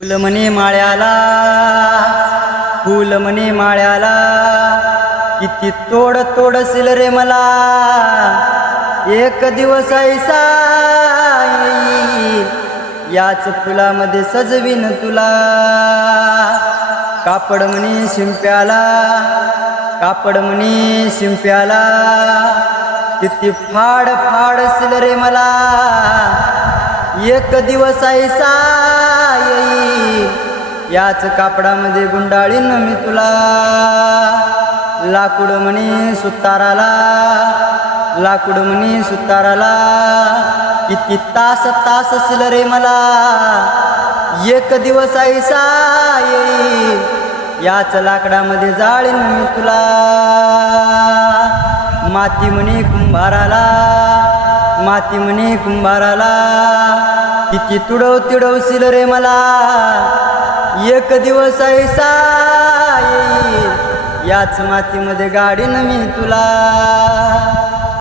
फुल म्हणे माळ्याला, फुल म्हणे माळ्याला, किती तोड तोडशील रे मला, एक दिवस ऐसा येईल, याच फुलामध्ये सजवीन तुला. कापड म्हणे शिंप्याला, कापड म्हणे शिंप्याला, किती फाड फाडशील रे मला, एक दिवस ऐसा येईल, याच कापडामध्ये गुंडाळीन मी तुला. लाकूड म्हणे सुताराला, लाकूड म्हणे सुताराला, किती तास तासशील रे मला, एक दिवस ऐसा येईल, याच लाकडामध्ये जाळीन मी तुला. माती म्हणे कुंभाराला, माती म्हणे कुंभाराला, किती तुडव तिडवशील रे मला, एक दिवस ऐसा येईल, याच मातीमध्ये गाडीन मी तुला.